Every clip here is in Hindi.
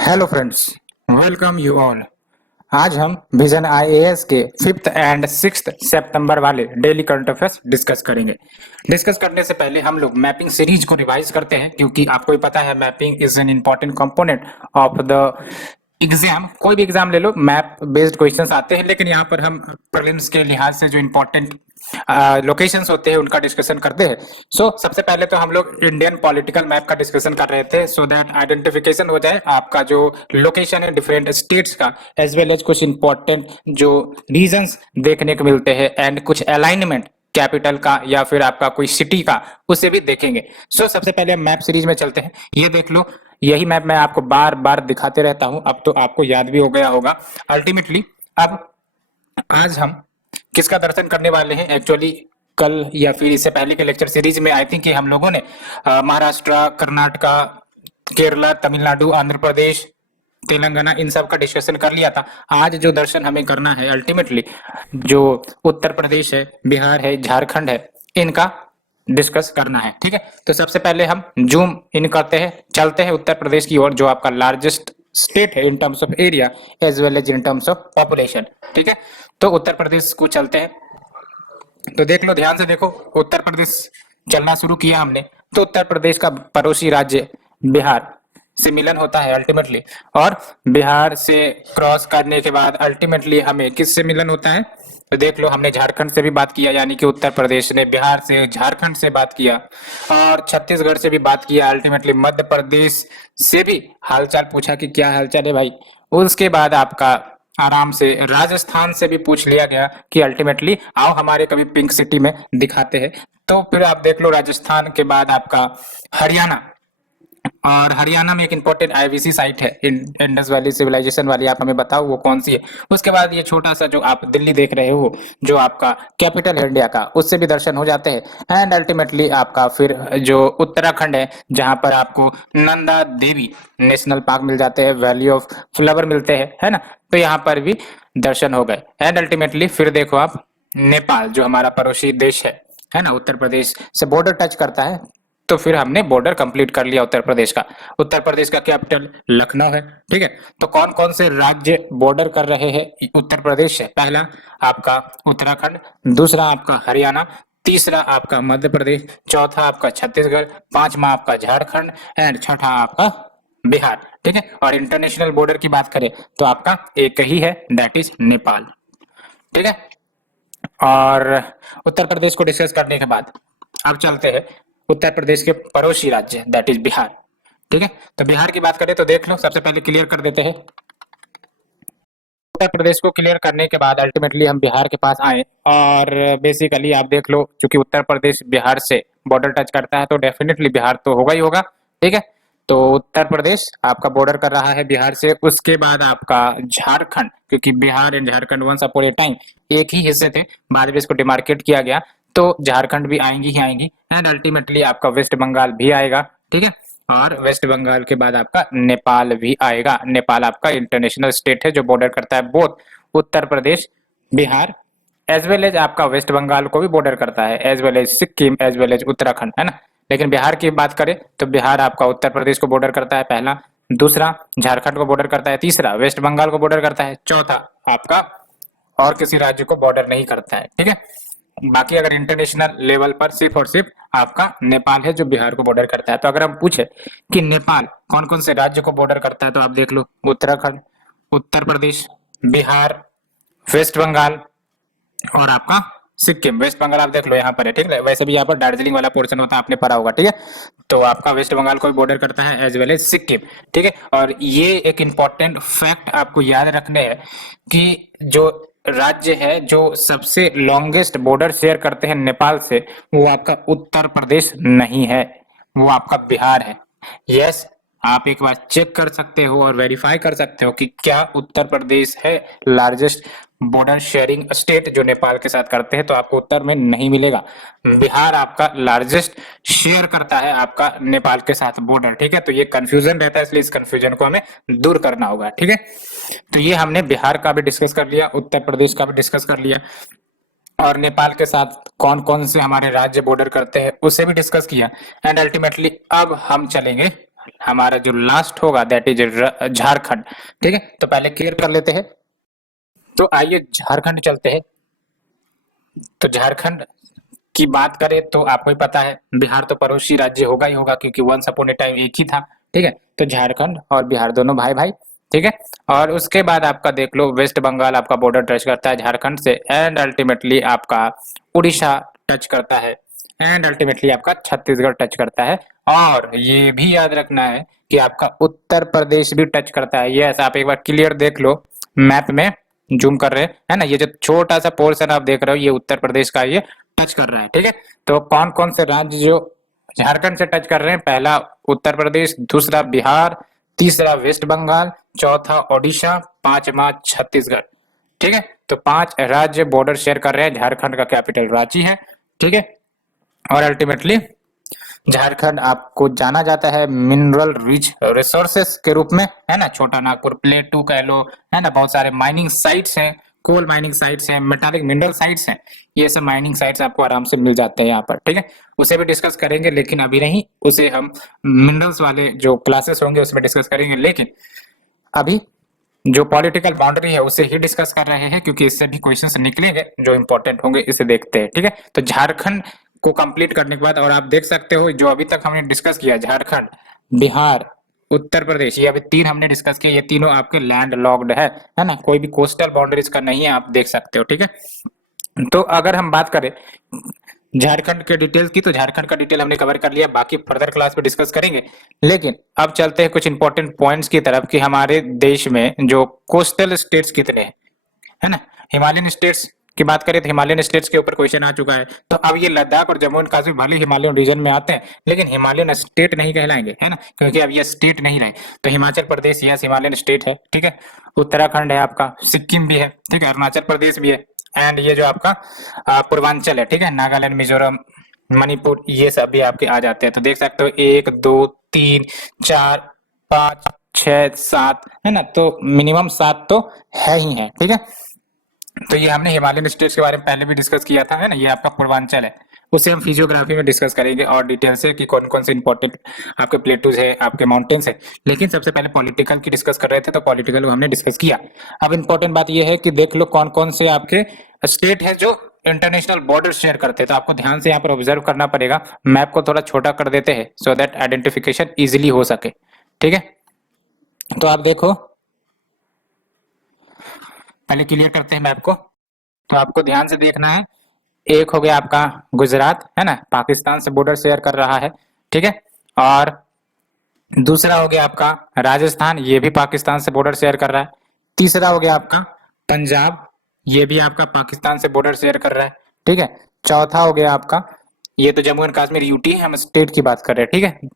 Hello friends, welcome you all. आज हम विजन आईएएस के 5th एंड 6th सितंबर वाले डेली करंट अफेयर्स डिस्कस करेंगे। डिस्कस करने से पहले हम लोग मैपिंग सीरीज को रिवाइज करते हैं, क्योंकि आपको ही पता है mapping is an important component of the exam. कोई भी एग्जाम ले लो, मैप बेस्ड क्वेश्चंस आते हैं, लेकिन यहाँ पर हम प्रीलिम्स के लिहाज से जो इम्पोर्टेंट लोकेशंस होते हैं उनका डिस्कशन करते हैं। सबसे पहले तो हम लोग इंडियन पॉलिटिकल मैप का डिस्कशन कर रहे थे, सो दैट आइडेंटिफिकेशन हो जाए आपका जो लोकेशन है डिफरेंट स्टेट्स का, एज वेल एज कुछ इंपॉर्टेंट जो रीजंस देखने को मिलते हैं एंड कुछ अलाइनमेंट कैपिटल का या फिर आपका कोई सिटी का, उसे भी देखेंगे। सबसे पहले हम मैप सीरीज में चलते हैं। ये देख लो, यही मैप मैं आपको बार बार दिखाते रहता हूं, अब तो आपको याद भी हो गया होगा अल्टीमेटली। अब आज हम किसका दर्शन करने वाले हैं? एक्चुअली कल या फिर इससे पहले के लेक्चर सीरीज में आई थिंक कि हम लोगों ने महाराष्ट्र, कर्नाटका, केरला, तमिलनाडु, आंध्र प्रदेश, तेलंगाना, इन सब का डिस्कशन कर लिया था। आज जो दर्शन हमें करना है अल्टीमेटली, जो उत्तर प्रदेश है, बिहार है, झारखंड है, इनका डिस्कस करना है। ठीक है, तो सबसे पहले हम जूम इन करते हैं, चलते हैं उत्तर प्रदेश की ओर, जो आपका लार्जेस्ट स्टेट है in terms of area as well as in terms of population. ठीक है, तो उत्तर प्रदेश को चलते हैं। तो देख लो, ध्यान से देखो, उत्तर प्रदेश चलना शुरू किया हमने, तो उत्तर प्रदेश का पड़ोसी राज्य बिहार से मिलन होता है अल्टीमेटली, और बिहार से क्रॉस करने के बाद अल्टीमेटली हमें किससे मिलन होता है? तो देख लो, हमने झारखंड से भी बात किया, यानी कि उत्तर प्रदेश ने बिहार से, झारखंड से बात किया, और छत्तीसगढ़ से भी बात किया, अल्टीमेटली मध्य प्रदेश से भी हालचाल पूछा कि क्या हालचाल है भाई। उसके बाद आपका आराम से राजस्थान से भी पूछ लिया गया कि अल्टीमेटली आओ हमारे कभी पिंक सिटी में दिखाते हैं। तो फिर आप देख लो, राजस्थान के बाद आपका हरियाणा, और हरियाणा में एक इंपॉर्टेंट आईवीसी साइट है, इंडस वैली सिविलाइजेशन वाली, आप हमें बताओ वो कौन सी है। उसके बाद ये छोटा सा जो आप दिल्ली देख रहे हो, जो आपका कैपिटल है इंडिया का, उससे भी दर्शन हो जाते हैं। एंड अल्टीमेटली आपका फिर जो उत्तराखंड है, जहां पर आपको नंदा देवी नेशनल पार्क मिल जाते हैं, वैली ऑफ फ्लावर मिलते हैं, है ना, तो यहाँ पर भी दर्शन हो गए। एंड अल्टीमेटली फिर देखो आप, नेपाल जो हमारा पड़ोसी देश है ना, उत्तर प्रदेश से बॉर्डर टच करता है, तो फिर हमने बॉर्डर कंप्लीट कर लिया उत्तर प्रदेश का। उत्तर प्रदेश का कैपिटल लखनऊ है। ठीक है, तो कौन कौन से राज्य बॉर्डर कर रहे हैं उत्तर प्रदेश से? पहला आपका उत्तराखंड, दूसरा आपका हरियाणा, तीसरा आपका मध्य प्रदेश, चौथा आपका छत्तीसगढ़, पांचवा आपका झारखंड, एंड छठा आपका बिहार। ठीक है, और इंटरनेशनल बॉर्डर की बात करें तो आपका एक ही है, दैट इज नेपाल। ठीक है, और उत्तर प्रदेश को डिस्कस करने के बाद अब चलते हैं उत्तर प्रदेश के पड़ोसी राज्य, दैट इज बिहार। ठीक है, तो बिहार की बात करें तो देख लो, सबसे पहले क्लियर कर देते हैं। उत्तर प्रदेश को क्लियर करने के बाद अल्टीमेटली हम बिहार के पास आए, और बेसिकली आप देख लो, क्योंकि उत्तर प्रदेश बिहार से बॉर्डर टच करता है, तो डेफिनेटली बिहार तो होगा ही होगा। ठीक है, तो उत्तर प्रदेश आपका बॉर्डर कर रहा है बिहार से। उसके बाद आपका झारखंड, क्योंकि Bihar and Jharkhand once upon a time एक ही हिस्से थे, बाद में इसको डिमार्केट किया गया, तो झारखंड भी आएंगी ही आएंगी। एंड अल्टीमेटली आपका वेस्ट बंगाल भी आएगा। ठीक है, और वेस्ट बंगाल के बाद आपका नेपाल भी आएगा। नेपाल आपका इंटरनेशनल स्टेट है जो बॉर्डर करता है both Uttar Pradesh, Bihar, as well as आपका वेस्ट बंगाल को भी बॉर्डर करता है, as well as Sikkim, as well as Uttarakhand, है ना। लेकिन बिहार की बात करें तो बिहार आपका उत्तर प्रदेश को बॉर्डर करता है, पहला, दूसरा झारखंड को बॉर्डर करता है, तीसरा वेस्ट बंगाल को बॉर्डर करता है, चौथा आपका और किसी राज्य को बॉर्डर नहीं करता है। ठीक है, बाकी अगर इंटरनेशनल लेवल पर सिर्फ और सिर्फ आपका नेपाल है जो बिहार को बॉर्डर करता है। तो अगर हम पूछे कि नेपाल कौन कौन से राज्य को बॉर्डर करता है, तो आप देख लो, उत्तराखंड, उत्तर प्रदेश, बिहार, वेस्ट बंगाल, और आपका सिक्किम। वेस्ट बंगाल आप देख लो यहाँ पर है। ठीक है, वैसे भी यहाँ पर दार्जिलिंग वाला पोर्शन होता है, आपने पढ़ा होगा। ठीक है, तो आपका वेस्ट बंगाल को भी बॉर्डर करता है एज वेल एज सिक्किम। ठीक है, और ये एक इंपॉर्टेंट फैक्ट आपको याद रखने हैं कि जो राज्य है जो सबसे लॉन्गेस्ट बॉर्डर शेयर करते हैं नेपाल से, वो आपका उत्तर प्रदेश नहीं है, वो आपका बिहार है। यस, आप एक बार चेक कर सकते हो और वेरीफाई कर सकते हो कि क्या उत्तर प्रदेश है लार्जेस्ट बॉर्डर शेयरिंग स्टेट जो नेपाल के साथ करते हैं, तो आपको उत्तर में नहीं मिलेगा। बिहार आपका लार्जेस्ट शेयर करता है आपका नेपाल के साथ बॉर्डर। ठीक है, तो ये कंफ्यूजन रहता है, इसलिए इस कंफ्यूजन को हमें दूर करना होगा। ठीक है, तो ये हमने बिहार का भी डिस्कस कर लिया, उत्तर प्रदेश का भी डिस्कस कर लिया, और नेपाल के साथ कौन-कौन से हमारे राज्य बॉर्डर करते हैं उसे भी डिस्कस किया। एंड अल्टीमेटली अब हम चलेंगे हमारा जो लास्ट होगा दैट इज झारखंड। ठीक है, तो पहले क्लियर कर लेते हैं। तो आइए झारखंड चलते हैं। तो झारखंड की बात करें तो आपको ही पता है बिहार तो पड़ोसी राज्य होगा ही होगा, क्योंकि वंस अपॉन ए टाइम एक ही था। ठीक है, तो झारखंड और बिहार दोनों भाई भाई। ठीक है, और उसके बाद आपका देख लो वेस्ट बंगाल आपका बॉर्डर टच करता है झारखंड से, एंड अल्टीमेटली आपका उड़ीसा टच करता है, एंड अल्टीमेटली आपका छत्तीसगढ़ टच करता है। और ये भी याद रखना है कि आपका उत्तर प्रदेश भी टच करता है। यस, आप एक बार क्लियर देख लो मैप में, जूम कर रहे हैं है ना, ये जो छोटा सा पोर्शन आप देख रहे हो ये उत्तर प्रदेश का ये टच कर रहा है। ठीक है, तो कौन कौन से राज्य जो झारखंड से टच कर रहे हैं? पहला उत्तर प्रदेश, दूसरा बिहार, तीसरा वेस्ट बंगाल, चौथा ओडिशा, पांचवा छत्तीसगढ़। ठीक है, तो 5 राज्य बॉर्डर शेयर कर रहे हैं। झारखंड का कैपिटल रांची है। ठीक है, और अल्टीमेटली झारखंड आपको जाना जाता है मिनरल रिच रिसोर्सेस के रूप में, है ना। छोटा नागपुर प्लेटू कह लो, है ना, बहुत सारे माइनिंग साइट्स हैं, कोल माइनिंग साइट्स हैं, मेटालिक मिनरल साइट्स हैं। ये सब माइनिंग साइट्स आपको आराम से मिल जाते हैं यहाँ पर। ठीक है, उसे भी डिस्कस करेंगे, लेकिन अभी नहीं, उसे हम मिनरल्स वाले जो क्लासेस होंगे उसमें डिस्कस करेंगे। लेकिन अभी जो पॉलिटिकल बाउंड्री है उसे ही डिस्कस कर रहे हैं, क्योंकि इससे भी क्वेश्चंस निकलेंगे जो इंपॉर्टेंट होंगे, इसे देखते हैं। ठीक है, तो झारखंड को कंप्लीट करने के बाद, और आप देख सकते हो जो अभी तक हमने डिस्कस किया, झारखंड, बिहार, उत्तर प्रदेश, ये अभी 3 हमने डिस्कस किया, ये तीनों आपके लैंड लॉक्ड है ना, कोई भी कोस्टल बाउंड्रीज का नहीं है, आप देख सकते हो। ठीक है, तो अगर हम बात करें झारखंड के डिटेल्स की, तो झारखंड का डिटेल हमने कवर कर लिया, बाकी फर्दर क्लास में डिस्कस करेंगे। लेकिन अब चलते हैं कुछ इंपॉर्टेंट पॉइंट्स की तरफ कि हमारे देश में जो कोस्टल स्टेट्स कितने हैं, है ना। हिमालयन स्टेट्स की बात करें तो हिमालयन स्टेट्स के ऊपर क्वेश्चन आ चुका है। तो अब ये लद्दाख और जम्मू एंड कश्मीर भले हिमालयन रीजन में आते हैं, लेकिन हिमालयन स्टेट नहीं कहलाएंगे, है ना, क्योंकि अब ये स्टेट नहीं रहे। तो Himachal Pradesh yes Himalayan state है। ठीक है, उत्तराखंड है आपका, सिक्किम भी है, ठीक है, अरुणाचल प्रदेश भी है, एंड ये जो आपका पूर्वांचल है, ठीक है, नागालैंड, मिजोरम, मणिपुर, ये सब भी आपके आ जाते हैं। तो देख सकते हो 1 2 3 4 5 6 7, है ना, तो मिनिमम 7 तो है ही है। ठीक है, तो ये हमने हिमालयन स्टेट्स के बारे में पहले भी डिस्कस किया था, है ना, ये आपका पूर्वांचल है। उसे हम फिजियोग्राफी में डिस्कस करेंगे और डिटेल से कि कौन कौन से इंपॉर्टेंट आपके प्लेटूज है, आपके माउंटेन्स है। लेकिन सबसे पहले पॉलिटिकल की डिस्कस कर रहे थे, तो पॉलिटिकल को हमने डिस्कस किया। अब इंपॉर्टेंट बात यह है कि देख लो कौन कौन से आपके स्टेट है जो इंटरनेशनल बॉर्डर शेयर करते हैं। तो आपको ध्यान से यहाँ पर ऑब्जर्व करना पड़ेगा। मैप को थोड़ा छोटा कर देते हैं सो दैट आइडेंटिफिकेशन इजिली हो सके। ठीक है, तो आप देखो, पहले क्लियर करते हैं मैप को। तो आपको ध्यान से देखना है, एक हो गया आपका गुजरात, है ना, पाकिस्तान से बॉर्डर शेयर कर रहा है। ठीक है, और दूसरा हो गया आपका राजस्थान, ये भी पाकिस्तान से बॉर्डर शेयर कर रहा है। तीसरा हो गया आपका पंजाब, ये भी आपका पाकिस्तान से बॉर्डर शेयर कर रहा है। ठीक है, चौथा हो गया आपका, ये तो जम्मू एंड कश्मीर यूटी है, हम स्टेट की बात कर रहे हैं। ठीक है,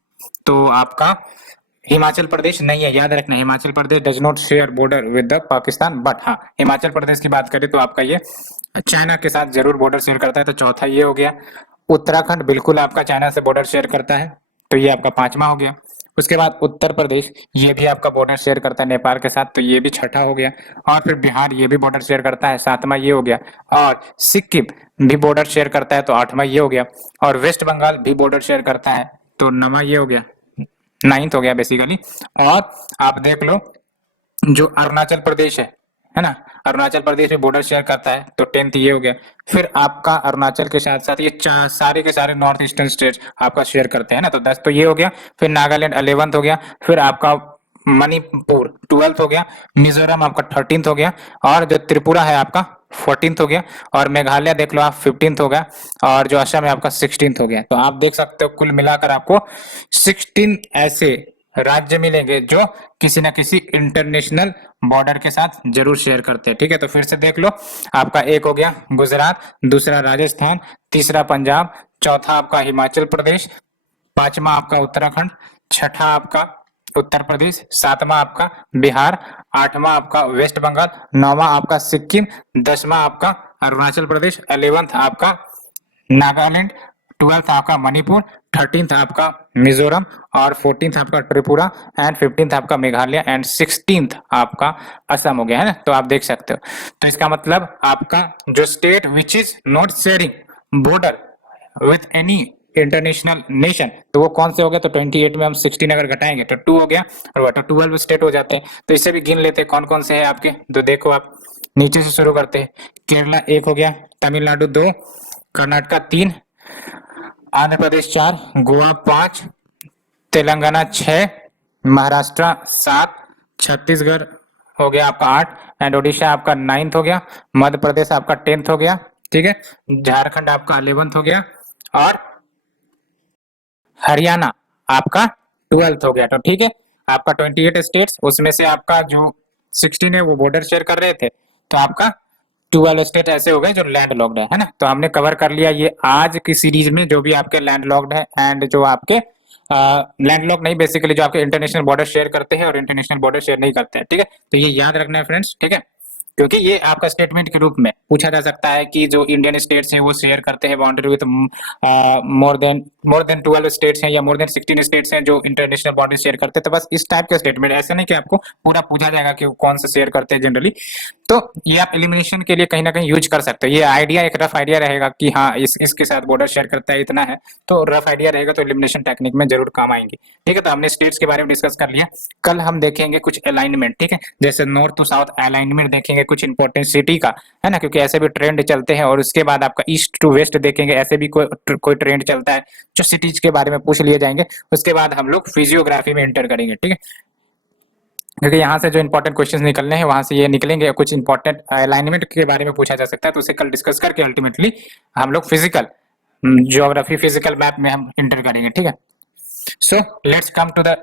तो आपका हिमाचल प्रदेश नहीं है, याद रखना, Himachal Pradesh does not share border with the Pakistan, but हाँ हिमाचल प्रदेश की बात करें तो आपका ये चाइना के साथ जरूर बॉर्डर शेयर करता है। तो चौथा ये हो गया। उत्तराखंड बिल्कुल आपका चाइना से बॉर्डर शेयर करता है, तो ये आपका 5वां हो गया। उसके बाद उत्तर प्रदेश, ये भी आपका बॉर्डर शेयर करता है नेपाल के साथ, तो ये भी 6ठा हो गया। और फिर बिहार, ये भी बॉर्डर शेयर करता है, 7वां ये हो गया। और सिक्किम भी बॉर्डर शेयर करता है, तो 8वां ये हो गया। और वेस्ट बंगाल भी बॉर्डर शेयर करता है, तो 9वां ये हो गया, 9th हो गया बेसिकली। और आप देख लो जो अरुणाचल प्रदेश है ना, अरुणाचल प्रदेश में बॉर्डर शेयर करता है, तो 10th ये हो गया। फिर आपका अरुणाचल के साथ साथ ये सारे के सारे नॉर्थ ईस्टर्न स्टेट आपका शेयर करते हैं ना, तो 10 तो ये हो गया। फिर नागालैंड 11th हो गया। फिर आपका मणिपुर 12th हो गया। मिजोरम आपका 13th हो गया। और जो त्रिपुरा है आपका 14th हो गया। और मेघालय देख लो आप 15th हो गया। और जो असम है आपका 16th हो गया। तो आप देख सकते हो कुल मिलाकर आपको 16 ऐसे राज्य मिलेंगे जो किसी ना किसी इंटरनेशनल बॉर्डर के साथ जरूर शेयर करते हैं। ठीक है, तो फिर से देख लो, आपका एक हो गया गुजरात, दूसरा राजस्थान, तीसरा पंजाब, चौथा आपका हिमाचल प्रदेश, 5वां आपका उत्तराखंड, 6ठा आपका उत्तर प्रदेश, 7वां आपका बिहार, 8वां आपका वेस्ट बंगाल, 9वां आपका सिक्किम, 10वां आपका अरुणाचल प्रदेश, 11th आपका नागालैंड, 12th आपका मणिपुर, 13th आपका मिजोरम, और 14th आपका त्रिपुरा, एंड 15th आपका मेघालय, एंड 16th आपका असम हो गया, है ना। तो आप देख सकते हो, तो इसका मतलब आपका जो state which is not sharing border with any international nation, तो वो कौन से हो गए, तो 28 में हम 16 अगर घटाएंगे तो 2 हो गया, और वो तो 12 स्टेट हो जाते हैं। तो इससे भी गिन लेते हैं कौन कौन से हैं आपके। तो देखो आप नीचे से शुरू करते हैं। केरला 1 हो गया, तमिलनाडु 2, कर्नाटक 3, आंध्र प्रदेश 4, गोवा 5, तेलंगाना 6, महाराष्ट्र 7, छत्तीसगढ़ हो गया आपका 8, एंड ओडिशा आपका 9th हो गया, मध्य प्रदेश आपका 10th हो गया, ठीक है, झारखंड आपका 11th हो गया, और हरियाणा आपका 12th हो गया। तो ठीक है, आपका 28 स्टेट्स, उसमें से आपका जो 16 है वो बॉर्डर शेयर कर रहे थे, तो आपका 12 स्टेट ऐसे हो गए जो लैंड लॉक्ड है ना। तो हमने कवर कर लिया ये आज की सीरीज में, जो भी आपके लैंड लॉक्ड है एंड जो आपके लैंड लॉक नहीं, बेसिकली जो आपके इंटरनेशनल बॉर्डर शेयर करते हैं और इंटरनेशनल बॉर्डर शेयर नहीं करते हैं, ठीक है। तो ये याद रखना है फ्रेंड्स, ठीक है, क्योंकि ये आपका स्टेटमेंट के रूप में पूछा जा सकता है कि जो इंडियन स्टेट्स हैं वो शेयर करते हैं boundary with more than 12 states हैं या मोर देन 16 स्टेट्स हैं जो इंटरनेशनल बाउंड्री शेयर करते हैं। तो बस इस टाइप के स्टेटमेंट, ऐसा नहीं कि आपको पूरा पूछा जाएगा कि वो कौन से शेयर करते हैं जनरली। तो ये आप एलिमिनेशन के लिए कहीं ना कहीं यूज कर सकते हो। ये आइडिया एक रफ आइडिया रहेगा कि हाँ इसके साथ बॉर्डर शेयर करता है इतना है, तो रफ आइडिया रहेगा, तो एलिमिनेशन टेक्निक में जरूर काम आएंगे। ठीक है, तो हमने स्टेट्स के बारे में डिस्कस कर लिया। कल हम देखेंगे कुछ अलाइनमेंट, ठीक है, जैसे नॉर्थ टू साउथ अलाइनमेंट देखेंगे कुछ इंपॉर्टेंट सिटी का, है ना, क्योंकि ऐसे भी ट्रेंड चलते हैं। और उसके बाद आपका ईस्ट टू वेस्ट देखेंगे, ऐसे भी कोई ट्रेंड चलता है जो सिटीज के बारे में पूछ लिए जाएंगे। उसके बाद हम लोग फिजियोग्राफी में एंटर करेंगे, ठीक है, क्योंकि यहाँ से जो इंपॉर्टेंट क्वेश्चंस निकलने हैं वहां से ये निकलेंगे। कुछ इंपॉर्टेंट अलाइनमेंट के बारे में पूछा जा सकता है, तो उसे कल डिस्कस करके अल्टीमेटली हम लोग फिजिकल ज्योग्राफी फिजिकल मैप में हम एंटर करेंगे, ठीक है। So let's come to the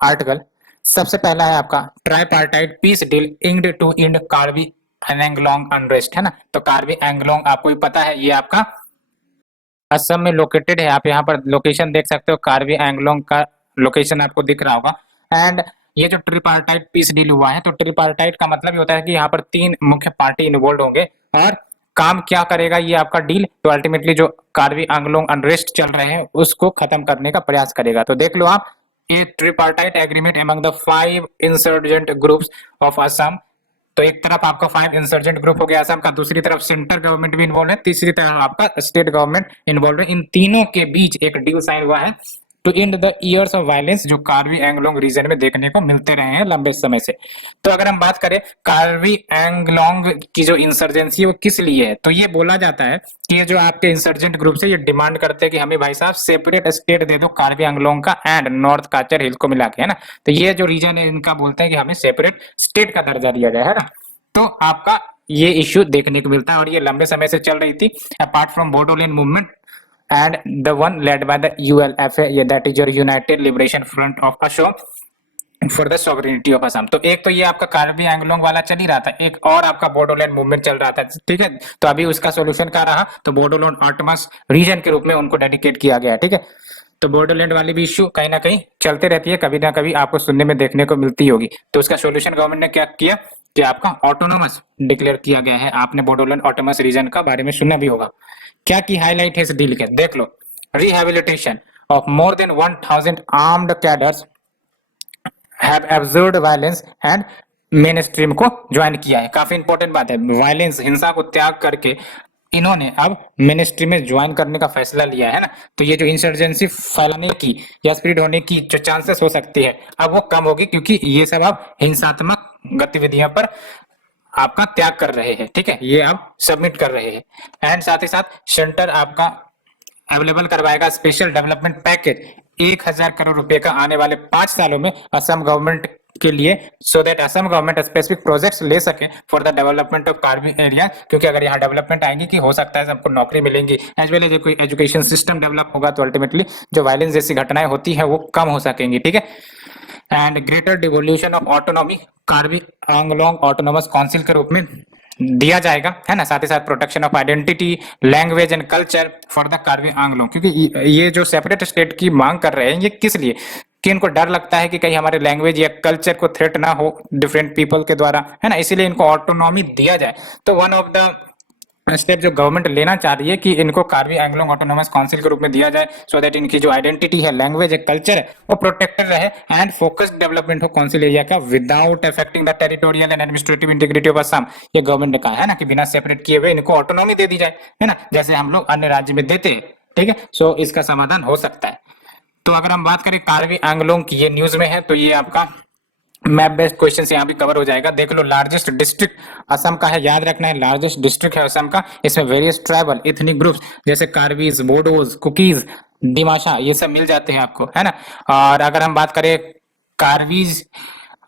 article. सबसे पहला है आपका tripartite peace deal inked to end Karbi Anglong unrest, है ना। तो कार्बी एंगलोंग आपको भी पता है, ये आपका असम में लोकेटेड है। आप यहाँ पर लोकेशन देख सकते हो, कार्बी एंगलोंग का लोकेशन आपको दिख रहा होगा। एंड ये जो ट्रिपार्टाइट पीस डील हुआ है, तो ट्रिपार्टाइट का मतलब ये होता है कि यहाँ पर 3 मुख्य पार्टी इन्वॉल्व होंगे और काम क्या करेगा ये आपका डील, तो अल्टीमेटली जो कार्बी एंगलोंग अनरेस्ट चल रहे हैं उसको खत्म करने का प्रयास करेगा। तो देख लो आप, a tripartite agreement among the 5 insurgent groups of Assam. तो एक तरफ आपका 5 इंसर्जेंट ग्रुप हो गया असम का, दूसरी तरफ सेंट्रल गवर्नमेंट भी इन्वॉल्व है, तीसरी तरफ आपका स्टेट गवर्नमेंट इन्वॉल्व है। इन तीनों के बीच एक डील साइन हुआ है to end the years of violence, जो कार्बी एंगलोंग रीजन में देखने को मिलते रहे हैं लंबे समय से। तो अगर हम बात करें कार्बी एंगलोंग की जो इंसर्जेंसी है वो किस लिए है, तो ये बोला जाता है कि ये जो आपके इंसर्जेंट ग्रुप से ये डिमांड करते हैं कि हमें भाई साहब सेपरेट स्टेट दे दो कार्बी एंगलोंग का एंड नॉर्थ काचर हिल को मिला के, है ना। तो ये जो रीजन है इनका बोलते हैं कि हमें सेपरेट स्टेट का दर्जा दिया जाए, है ना। तो आपका ये इश्यू देखने को मिलता है और ये लंबे समय से चल रही थी। Apart from Bodoland movement and the one led by the ULFA, that is your United Liberation Front of Assam for the sovereignty of Assam। तो एक तो ये आपका कार्बी एंगलोंग वाला चल ही रहा था, एक और आपका बोडोलैंड मूवमेंट चल रहा था, ठीक है। तो अभी उसका सोल्यूशन क्या रहा, तो बोडोलैंड ऑटोनमस रीजन के रूप में उनको डेडिकेट किया गया है, ठीक है। तो बोडोलैंड वाली भी इश्यू कहीं ना कहीं चलते रहती है, कभी ना कभी आपको सुनने में देखने को मिलती होगी। तो उसका सोल्यूशन गवर्नमेंट ने क्या किया कि आपका ऑटोनोमस डिक्लेयर किया गया है। आपने बोडोलैंड ऑटोनमस रीजन का बारे में सुना भी होगा। क्या की हाईलाइट है इस डील के, देख लो। Rehabilitation of more than 1000 armed cadres have observed violence and mainstream को ज्वाइन किया है। काफी इंपॉर्टेंट बात है, वायलेंस हिंसा को त्याग करके इन्होंने अब मिनिस्ट्री में ज्वाइन करने का फैसला लिया है ना। तो ये जो इंसर्जेंसी फैलाने की या स्प्रेड होने की जो चांसेस हो सकती है अब वो कम होगी, क्योंकि ये सब अब हिंसात्मक गतिविधियों पर आपका त्याग कर रहे हैं, ठीक है, ये आप सबमिट कर रहे हैं। एंड साथ ही साथ सेंटर आपका अवेलेबल करवाएगा स्पेशल डेवलपमेंट पैकेज 1000 करोड़ रुपए का आने वाले 5 सालों में असम गवर्नमेंट के लिए, so that Assam government specific projects ले सके for the development of Karbi area. क्योंकि अगर यहाँ डेवलपमेंट आएगी कि हो सकता है सबको नौकरी मिलेंगी, एज वेल एज कोई एजुकेशन सिस्टम डेवलप होगा, तो अल्टीमेटली जो वायलेंस जैसी घटनाएं होती है वो कम हो सकेंगी, ठीक है। And greater devolution of autonomy Karbi Anglong autonomous council के रूप में दिया जाएगा, है ना। साथ ही साथ protection of identity language and culture for the Karbi Anglong, क्योंकि ये जो सेपरेट स्टेट की मांग कर रहे हैं ये किस लिए, कि इनको डर लगता है कि कहीं हमारे लैंग्वेज या कल्चर को थ्रेट ना हो डिफरेंट पीपल के द्वारा, है ना, इसीलिए इनको ऑटोनॉमी दिया जाए। तो वन ऑफ द स्टेप जो गवर्नमेंट लेना चाह रही है कि इनको कार्बी एंगलोंग ऑटोनोमस काउंसिल के रूप में दिया जाए, सो दैट इनकी जो आइडेंटिटी है, लैंग्वेज है, कल्चर है, वो प्रोटेक्टेड रहे एंड फोकस्ड डेवलपमेंट हो काउंसिल एरिया का without affecting the territorial and administrative integrity of Assam. ये गवर्नमेंट ने कहा है ना कि बिना सेपरेट किए हुए इनको ऑटोनॉमी दे दी जाए, है ना, जैसे हम लोग अन्य राज्य में देते हैं। ठीक है, सो इसका समाधान हो सकता है। तो अगर हम बात करें कार्बी आंगलोंग की, ये न्यूज में है, तो ये आपका मैप बेस्ड क्वेश्चन यहाँ भी कवर हो जाएगा। देख लो, लार्जेस्ट डिस्ट्रिक्ट असम का है, याद रखना है, लार्जेस्ट डिस्ट्रिक्ट है असम का। इसमें वेरियस ट्राइबल एथनिक ग्रुप्स जैसे कार्बीज, बोडोज, कुकीज, दिमाशा, ये सब मिल जाते हैं आपको, है ना। और अगर हम बात करें, कार्बीज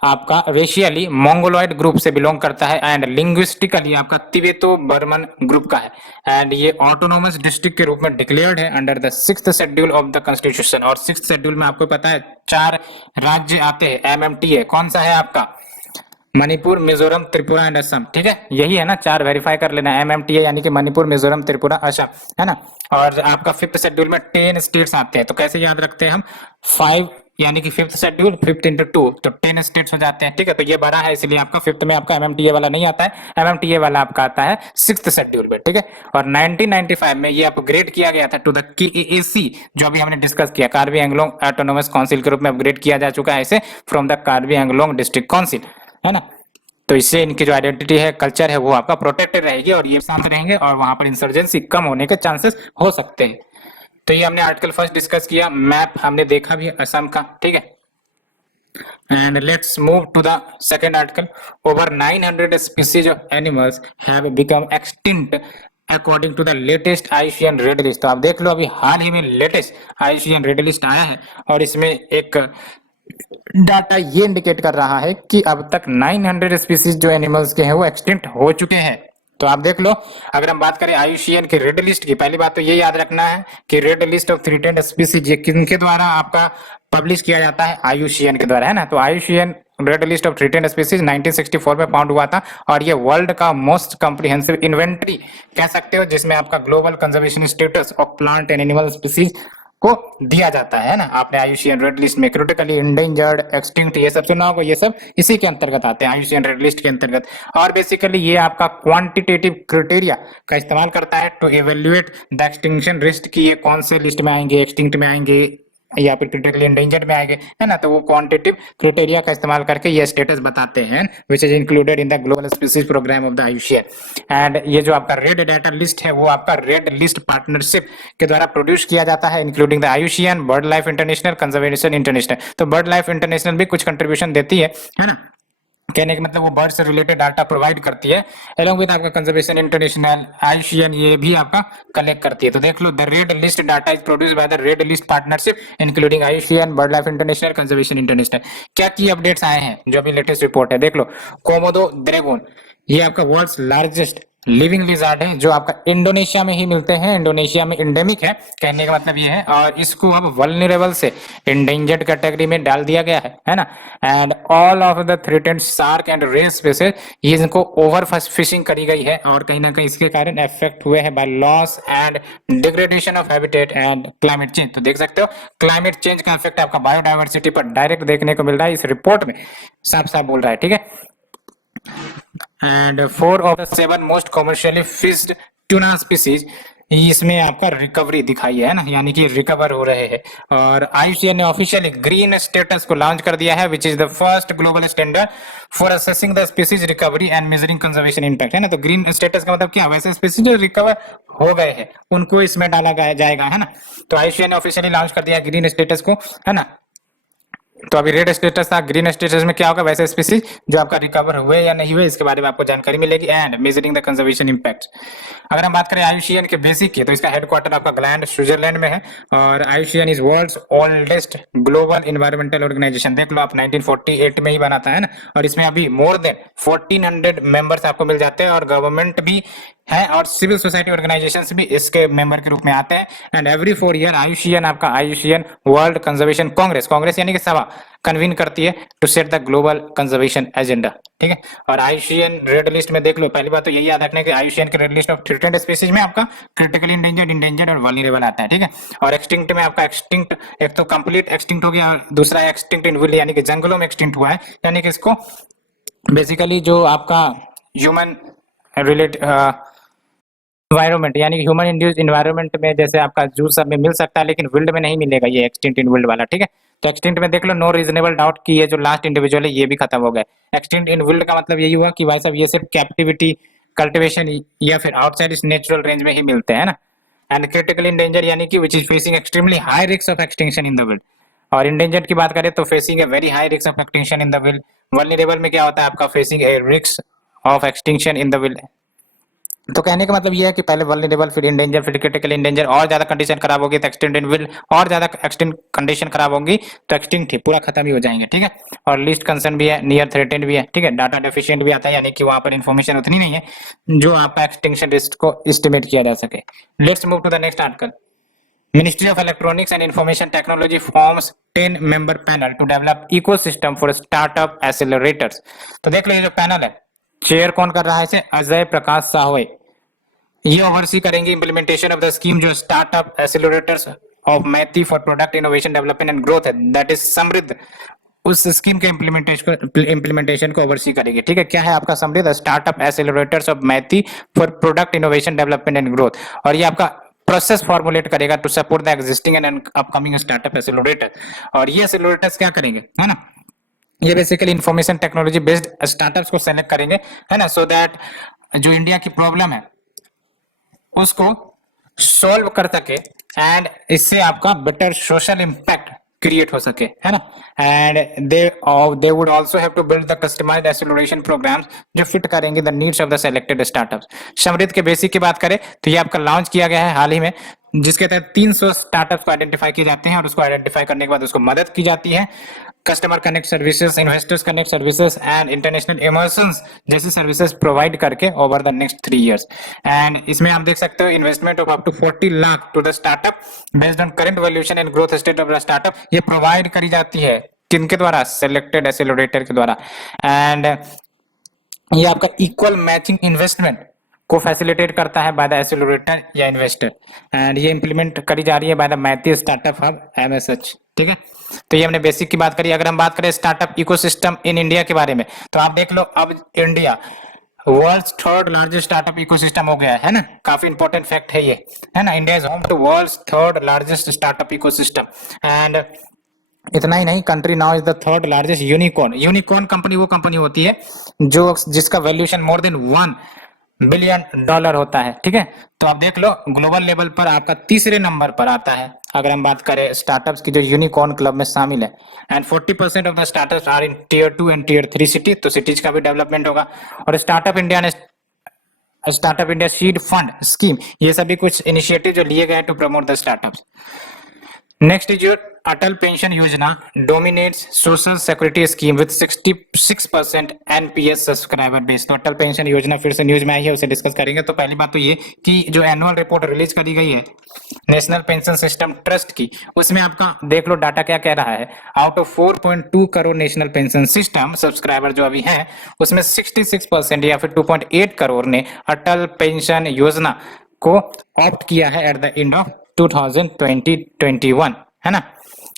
आपका रेशियली मोंगोलॉइड ग्रुप से बिलोंग करता है एंड लिंग्विस्टिकली आपका तिब्बतो बर्मन ग्रुप का है। एंड ये ऑटोनोमस डिस्ट्रिक्ट के रूप में डिक्लेयर्ड है under the 6th schedule of the constitution. और 6th शेड्यूल में आपको पता है 4 राज्य आते हैं, एमएमटीए कौन सा है आपका, मणिपुर, मिजोरम, त्रिपुरा एंड असम, ठीक है, यही है ना, 4 वेरीफाई कर लेना, एमएमटीए यानी कि मणिपुर, मिजोरम, त्रिपुरा, असम, है ना। और आपका 5th शेड्यूल में 10 स्टेट्स आते हैं, तो कैसे याद रखते हैं हम, 5 यानी कि 5th शेड्यूल 5 into 2 तो 10 स्टेट्स हो जाते हैं, ठीक है। तो ये बड़ा है, इसलिए आपका 5th में आपका एमएमटीए वाला नहीं आता है, एमएमटीए वाला आपका आता है 6th शेड्यूल में, ठीक है। और 1995 में ये अपग्रेड किया गया था टू द केएसी, जो अभी हमने डिस्कस किया, कार्बी एंगलोंग ऑटोनोमस काउंसिल के रूप में अपग्रेड किया जा चुका है इसे from the Karbi Anglong district council, है ना। तो इससे इनकी जो आइडेंटिटी है, कल्चर है, वो आपका प्रोटेक्टेड रहेगी और ये शांत रहेंगे और वहां पर इंसर्जेंसी कम होने के चांसेस हो सकते हैं। तो ये हमने आर्टिकल फर्स्ट डिस्कस किया, मैप हमने देखा भी असम का, ठीक है। And let's move to the second article. Over 900 species of animals have become extinct according to the latest IUCN red list. तो आप देख लो, अभी हाल ही में लेटेस्ट आईयूसीएन रेड लिस्ट आया है और इसमें एक डाटा ये इंडिकेट कर रहा है कि अब तक 900 स्पीसीज जो एनिमल्स के हैं वो एक्सटिंक्ट हो चुके हैं। तो आप देख लो, अगर हम बात करें आईयूसीएन के रेड लिस्ट की, पहली बात तो ये याद रखना है कि red list of threatened species ये किनके द्वारा आपका पब्लिश किया जाता है, आईयूसीएन के द्वारा, है ना। तो IUCN red list of threatened species 1964 में फाउंड हुआ था और ये वर्ल्ड का मोस्ट कॉम्प्रिहेंसिव इन्वेंटरी कह सकते हो, जिसमें आपका global conservation status of plant and animal species को दिया जाता है ना। आपने आईयूसीएन रेड लिस्ट में क्रिटिकली इंडेंजर्ड, एक्सटिंक्ट, ये सब सुना होगा, ये सब इसी के अंतर्गत आते हैं, आईयूसीएन रेड लिस्ट के अंतर्गत। और बेसिकली ये आपका क्वांटिटेटिव क्राइटेरिया का इस्तेमाल करता है to evaluate the extinction risk की ये कौन से लिस्ट में आएंगे, एक्सटिंक्ट में आएंगे या फिर क्रिटिकली इंडेंजर्ड में आएंगे, है ना। तो वो क्वांटिटेटिव क्राइटेरिया का इस्तेमाल करके ये स्टेटस बताते हैं, which is included in the global species programme of the IUCN. And ये जो आपका रेड डाटा लिस्ट है वो आपका रेड लिस्ट पार्टनरशिप के द्वारा प्रोड्यूस किया जाता है, including the IUCN, bird life international, conservation international. तो बर्ड लाइफ इंटरनेशनल भी कुछ कंट्रीब्यूशन देती है ना। कहने का मतलब वो बर्ड से रिलेटेड डाटा प्रोवाइड करती है, एलोंग विद आपका कंजर्वेशन इंटरनेशनल, आईयूसीएन ये भी आपका कलेक्ट करती है। तो देख लो, the red list data is produced by the red list partnership including IUCN, bird life international, conservation international. क्या की अपडेट्स आए हैं, जो अभी लेटेस्ट रिपोर्ट है, देख लो। कोमोदो ड्रैगन ये आपका वर्ल्ड्स लार्जेस्ट लिविंग लिजार्ड है, जो आपका इंडोनेशिया में ही मिलते हैं, इंडोनेशिया में इंडेमिक है, कहने का मतलब ये है। और इसको अब वल्नरेबल से इंडेंजर्ड कैटेगरी में डाल दिया गया है ना। And all of the threatened shark and रे स्पीसीज ये इनको ओवर फिशिंग करी गई है और कहीं ना कहीं इसके कारण इफेक्ट हुए हैं by loss and degradation of habitat and climate change. तो देख सकते हो, क्लाइमेट चेंज का इफेक्ट आपका बायोडायवर्सिटी पर डायरेक्ट देखने को मिल रहा है, इस रिपोर्ट में साफ साफ बोल रहा है, ठीक है। And 4 of the 7 most commercially fished tuna species इसमें आपका रिकवरी दिखाई है ना, यानी कि रिकवर हो रहे हैं। और आईयूसीएन ने ऑफिशियली ग्रीन स्टेटस को लॉन्च कर दिया है, which is the first global standard for assessing the species recovery and measuring conservation impact, है ना। तो ग्रीन स्टेटस का मतलब क्या, वैसे स्पीसीज जो रिकवर हो गए हैं उनको इसमें डाला जाएगा, है ना। तो आईयूसीएन ने ऑफिशियली लॉन्च कर दिया ग्रीन स्टेटस को, है ना। तो अभी रेड स्टेटस था, ग्रीन स्टेटस में क्या होगा, वैसे स्पीसीज जो आपका रिकवर हुए या नहीं हुए इसके बारे में आपको जानकारी मिलेगी। And measuring the conservation impact, अगर हम बात करें आईयूसीएन के बेसिक की, तो इसका हेडक्वार्टर आपका ग्लैंड स्विट्जरलैंड में है। और IUCN is world's oldest global environmental organisation, देख लो आप 1948 में ही बना था, है ना। और इसमें अभी मोर देन 1400 मेंबर्स आपको मिल जाते हैं और गवर्नमेंट भी है और सिविल सोसाइटी ऑर्गेनाइजेशंस भी इसके मेंबर के रूप में आते हैं। एंड एवरी 4 ईयर आईयूसीएन आपका आईयूसीएन वर्ल्ड कंजर्वेशन कांग्रेस यानी कि सभा कन्वीन करती है to set the global conservation agenda, ठीक है। और आईयूसीएन रेड लिस्ट में देख लो, पहली बात तो यही याद रखना है कि आईयूसीएन के red list of threatened species में आपका क्रिटिकली इंडेंजर्ड, इंडेंजर्ड और वल्नरेबल आता है, ठीक है। और एक्सटिंक्ट में आपका एक्सटिंक्ट एक तो कंप्लीट एक्सटिंक्ट हो गया और दूसरा एक्सटिंक्ट इन विल यानी कि जंगलों में एक्सटिंक्ट हुआ है, यानी कि इसको बेसिकली जो आपका ह्यूमन रिलेटेड एनवायरमेंट यानी कि ह्यूमन इंड्यूस्ड एनवायरमेंट में जैसे आपका जू सब में मिल सकता है, लेकिन विल्ड में नहीं मिलेगा ये एक्सटिंक्ट इन विल्ड वाला, ठीक है। तो एक्सटिंक्ट में देख लो, नो रीजनेबल डाउट कि ये जो लास्ट इंडिविजुअल है ये भी खत्म हो गए। एक्सटिंक्ट इन विल्ड का मतलब यही हुआ कि भाई साहब ये सिर्फ कैप्टिविटी, कल्टिवेशन या फिर आउटसाइड इस नेचुरल रेंज में ही मिलते हैं ना। एंड क्रिटिकल इंडेंजर यानी कि which is facing extremely high risk of extinction in the world. और इंडेंजर्ड की बात करें तो facing a very high risk of extinction in the world. Vulnerable में क्या होता है आपका facing A risk of extinction in the world. तो कहने का मतलब ये है कि पहले वल्नरेबल, फिर इंडेंजर, फिर क्रिटिकल इंडेंजर, और ज्यादा कंडीशन खराब होगी तो एक्सटिंक्ट विल, और ज्यादा एक्सटिंक्ट कंडीशन खराब होगी तो एक्सटिंक्ट ही पूरा खत्म ही हो जाएंगे, ठीक है। और लीस्ट कंसर्न भी है, नियर थ्रेटेंड भी है, ठीक है। डाटा डेफिशिएंट भी आता है, यानी कि वहां पर इंफॉर्मेशन उतनी नहीं है जो आपका एक्सटिंक्शन रिस्क को एस्टिमेट किया जा सके। Let's move to the next article. Ministry of Electronics and Information Technology forms 10-member panel to develop ecosystem for startup accelerators। तो देख लो ये जो पैनल है, चेयर कौन कर रहा है इसे? अजय प्रकाश साहू। ये ओवरसी करेंगे इंप्लीमेंटेशन ऑफ द स्कीम जो startup accelerators of MeitY for product innovation development and growth है, दैट इज समृद्ध। उस स्कीम के इम्प्लीमेंटेशन को ओवरसी करेंगे, ठीक है। क्या है आपका Samridh? Startup accelerators of MeitY for product innovation development and growth. और ये आपका प्रोसेस फॉर्मुलेट करेगा to support the existing and upcoming startup accelerator. और ये एक्सेलरेटर्स क्या करेंगे, है ना, ये basically information technology based startups को सेलेक्ट करेंगे, है ना, सो दैट जो इंडिया की प्रॉब्लम है उसको सॉल्व कर सके एंड इससे आपका बेटर सोशल इम्पैक्ट क्रिएट हो सके, है ना। And they would also have to build the customised acceleration programmes जो फिट करेंगे the needs of the selected startups. Samridh के बेसिक की बात करें तो ये आपका लॉन्च किया गया है हाल ही में, जिसके तहत 300 स्टार्टअप्स को आइडेंटिफाई किए जाते हैं और उसको आइडेंटिफाई करने के बाद उसको मदद की जाती है। Customer connect services, investors connect services and international immersions जैसी सर्विसेज प्रोवाइड करके over the next 3 years. And इसमें आप देख सकते हो investment of up to 40 lakh to the startup based on current valuation and growth state of the startup. ये प्रोवाइड करी जाती है किनके द्वारा? सेलेक्टेड एक्सेलरेटर के द्वारा। एंड ये आपका इक्वल मैचिंग इन्वेस्टमेंट को फैसिलिटेट करता है बाय द एक्सेलरेटर या इन्वेस्टर। एंड ये इंप्लीमेंट करी जा रही है बाय द मैथी स्टार्टअप हब एमएसएच, ठीक है। तो ये हमने बेसिक की बात करी। अगर हम बात करें स्टार्टअप इकोसिस्टम इन इंडिया के बारे में तो आप देख लो अब India world's third largest startup ecosystem हो गया है ना। काफी इंपॉर्टेंट फैक्ट है ये, है ना। India is home to world's third largest startup ecosystem. And इतना ही नहीं, country now is the third largest unicorn. Unicorn company वो कंपनी होती है जो जिसका वैल्यूएशन मोर देन $1 बिलियन होता है, ठीक है। तो आप देख लो ग्लोबल लेवल पर आपका तीसरे नंबर पर आता है अगर हम बात करें स्टार्टअप्स की जो यूनिकॉर्न क्लब में शामिल है। And 40% of the startups are in tier 2 and tier 3 city, तो सिटीज का भी डेवलपमेंट होगा। और startup India seed fund scheme, ये सभी कुछ इनिशिएटिव जो लिए गए to promote the startups. Next is your Atal pension Yojana dominates social security scheme with 66% NPS subscriber base. तो अटल पेंशन योजना फिर से न्यूज में आई है, उसे डिस्कस करेंगे। तो पहली बात तो ये कि जो एनुअल रिपोर्ट रिलीज करी गई है नेशनल पेंशन सिस्टम ट्रस्ट की, उसमें आपका देख लो डाटा क्या कह रहा है। Out of 4.2 crore national pension system subscriber जो अभी हैं, उसमें 66% या फिर 2.8 करोड़ ने अटल पेंशन योजना को ऑप्ट किया है एट द एंड ऑफ 2021, है ना।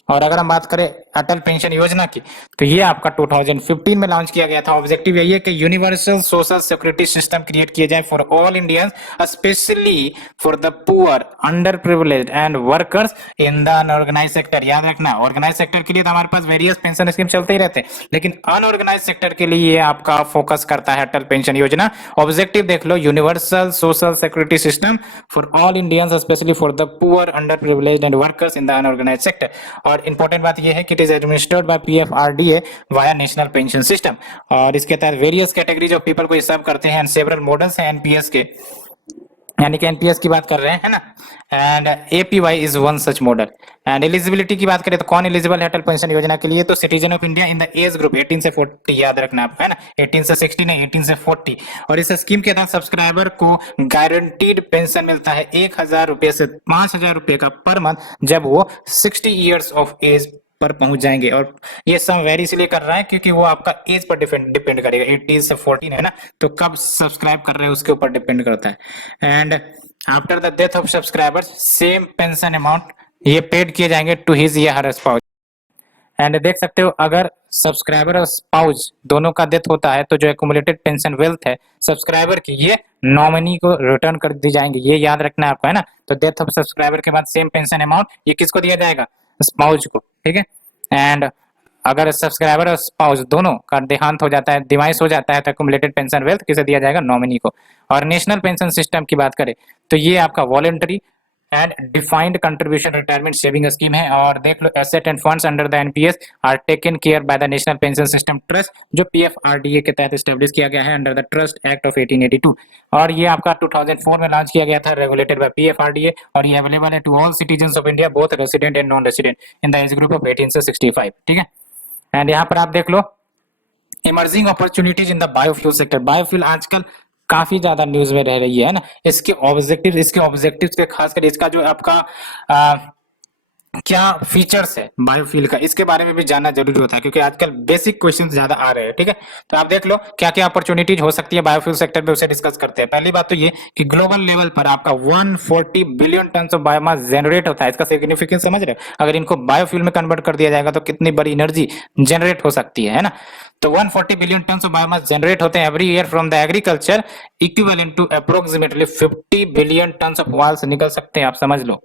और अगर हम बात करें अटल पेंशन योजना की तो ये आपका 2015 में लॉन्च किया गया था। ऑब्जेक्टिव यही है कि universal social security system create किए जाए for all Indians, specially for the poor, underprivileged and workers in the unorganised sector. याद रखना, ऑर्गेनाइज सेक्टर के लिए तो हमारे पास वेरियस पेंशन स्कीम चलते ही रहते हैं, लेकिन अनऑर्गेनाइज सेक्टर के लिए ये आपका फोकस करता है अटल पेंशन योजना। ऑब्जेक्टिव देख लो, universal social security system for all Indians, specially for the poor, underprivileged and workers in the unorganised sector. और इंपॉर्टेंट बात यह है कि it is administered by PFRDA via national pension system. और इसके तहत वेरियस कैटेगरीज ऑफ पीपल को ये सर्व करते हैं एंड सेवरल मॉडल्स हैं एनपीएस के, यानी कि एनपीएस की बात कर रहे हैं, है ना। And APY is one such model. And eligibility की बात करें तो कौन एलिजिबल है अटल पेंशन योजना के लिए? तो citizen of India in the age group 18 से 40, याद रखना आपको, है ना। 18 से 60 नहीं, 18 से 40। और इस स्कीम के तहत सब्सक्राइबर को गारंटीड पेंशन मिलता है 1,000 रुपए से 5,000 रुपए का पर मंथ जब वो 60 ईयर्स ऑफ एज पर पहुंच जाएंगे। और ये सम वेरी इसलिए कर रहा है क्योंकि वो आपका एज पर डिपेंड करेगा। 18 से 14 है ना, तो कब सब्सक्राइब कर रहे हैं उसके ऊपर डिपेंड करता है। And after the death of subscriber same pension amount ये पेड किए जाएंगे टू हिज या हर स्पाउस। एंड देख सकते हो अगर सब्सक्राइबर और स्पाउस दोनों का डेथ होता है तो जो एक्यूमुलेटेड पेंशन वेल्थ है सब्सक्राइबर की, ये नॉमिनी को रिटर्न कर दी जाएंगे। ये याद रखना है आपको, है ना। तो डेथ ऑफ सब्सक्राइबर के बाद सेम पेंशन अमाउंट ये किसको दिया जाएगा? स्पाउस को, ठीक है। एंड अगर सब्सक्राइबर और स्पाउस दोनों का देहांत हो जाता है, डिवाइस हो जाता है, तो एक्यूमुलेटेड पेंशन वेल्थ किसे दिया जाएगा? नॉमिनी को। और नेशनल पेंशन सिस्टम की बात करें तो ये आपका voluntary and defined contribution retirement saving scheme है। और देख लो asset and funds under the NPS are taken care by the national pension system trust, जो पीएफआरडीए के तहत स्टैब्लिश किया गया है under the trust act of 1882। और ये आपका 2004 में लॉन्च किया गया था, रेगुलेटेड बाय पीएफआरडीए, और ये अवेलेबल है to all citizens of India both resident and non resident in the age group of 18 से 65। ठीक है। एंड यहाँ पर आप देख लो emerging opportunities in the biofuel sector. Biofuel आजकल काफी ज्यादा न्यूज में रह रही है ना। इसके ऑब्जेक्टिव्स के खासकर इसका जो आपका क्या फीचर्स है बायोफ्यूल का, इसके बारे में भी जानना जरूरी होता है, क्योंकि आजकल बेसिक क्वेश्चंस ज्यादा आ रहे हैं। ठीक है, तो आप देख लो क्या क्या अपॉर्चुनिटीज हो सकती है बायोफ्यूल सेक्टर में, उसे डिस्कस करते हैं। पहली बात तो ये कि ग्लोबल लेवल पर आपका 140 billion tonne of biomass generate होता है। इसका सिग्निफिकेंस समझ रहे हो? अगर इनको बायोफ्यूल में कन्वर्ट कर दिया जाएगा तो कितनी बड़ी एनर्जी जनरेट हो सकती है ना। तो 140 billion tonne of biomass generate होते हैं every year from the agriculture, equivalent to approximately 50 billion tonne of oil निकल सकते हैं, आप समझ लो।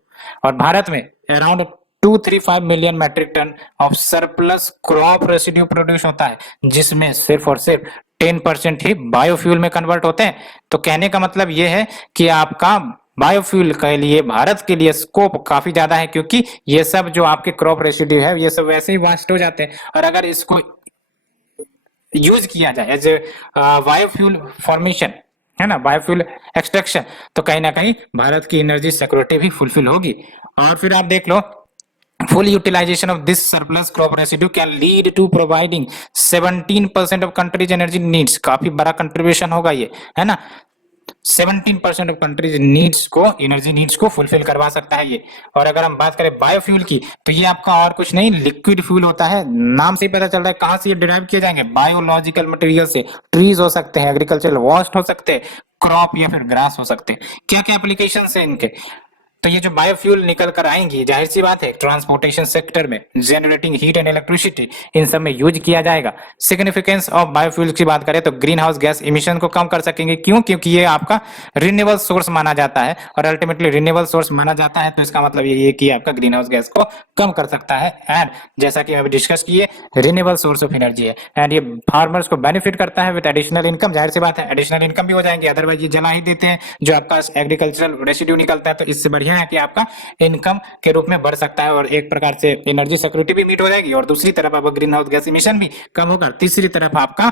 और भारत में around 235 million metric tonne of surplus crop residue produce होता है, जिसमें सिर्फ और सिर्फ 10% ही बायोफ्यूल में कन्वर्ट होते हैं। तो कहने का मतलब यह है कि आपका बायोफ्यूल के लिए भारत के लिए स्कोप काफी ज्यादा है, क्योंकि ये सब जो आपके क्रॉप रेसिड्यू है ये सब वैसे ही वास्ट हो जाते हैं, और अगर इसको यूज किया जाए एज ए बायोफ्यूल फॉर्मेशन, है ना, बायोफ्यूल एक्सट्रैक्शन, तो कहीं ना कहीं भारत की एनर्जी सिक्योरिटी भी फुलफिल होगी। और फिर आप देख लो full utilization of this surplus crop residue can lead to providing 17% of country's energy needs। काफी बड़ा कंट्रीब्यूशन होगा ये, है ना। 17% ऑफ कंट्रीज नीड्स को, एनर्जी नीड्स को फुलफिल करवा सकता है ये। और अगर हम बात करें बायोफ्यूल की, तो ये आपका और कुछ नहीं लिक्विड फ्यूल होता है। नाम से ही पता चल रहा है कहां से ये डिराइव किए जाएंगे, बायोलॉजिकल मटेरियल से। ट्रीज हो सकते हैं, एग्रीकल्चरल वेस्ट हो सकते हैं, क्रॉप या फिर ग्रास हो सकते हैं। क्या क्या एप्लीकेशन है इनके, तो ये जो बायोफ्यूल निकल कर आएंगी, जाहिर सी बात है ट्रांसपोर्टेशन सेक्टर में, जनरेटिंग हीट एंड इलेक्ट्रिसिटी, इन सब में यूज किया जाएगा। सिग्निफिकेंस ऑफ बायोफ्यूल की बात करें तो ग्रीन हाउस गैस इमिशन को कम कर सकेंगे। क्यों? क्योंकि ये आपका रिन्यूएबल सोर्स माना जाता है, और अल्टीमेटली रिन्यूएबल सोर्स माना जाता है, तो इसका मतलब ये कि आपका ग्रीन हाउस गैस को कम कर सकता है। एंड जैसा कि अभी डिस्कस किए, रिन्यूएबल सोर्स ऑफ एनर्जी है, एंड ये फार्मर्स को बेनिफिट करता है विद एडिशनल इनकम। जाहिर सी बात है एडिशनल इनकम भी हो जाएंगे, अदरवाइज ये जला ही देते हैं जो आपका एग्रीकल्चरल रेसिड्यू निकलता है। तो इससे बढ़िया है कि आपका इनकम के रूप में बढ़ सकता है, और एक प्रकार से एनर्जी सिक्योरिटी भी मीट हो जाएगी, और दूसरी तरफ आपका ग्रीन हाउस गैस इमिशन भी कम होगा। तीसरी तरफ आपका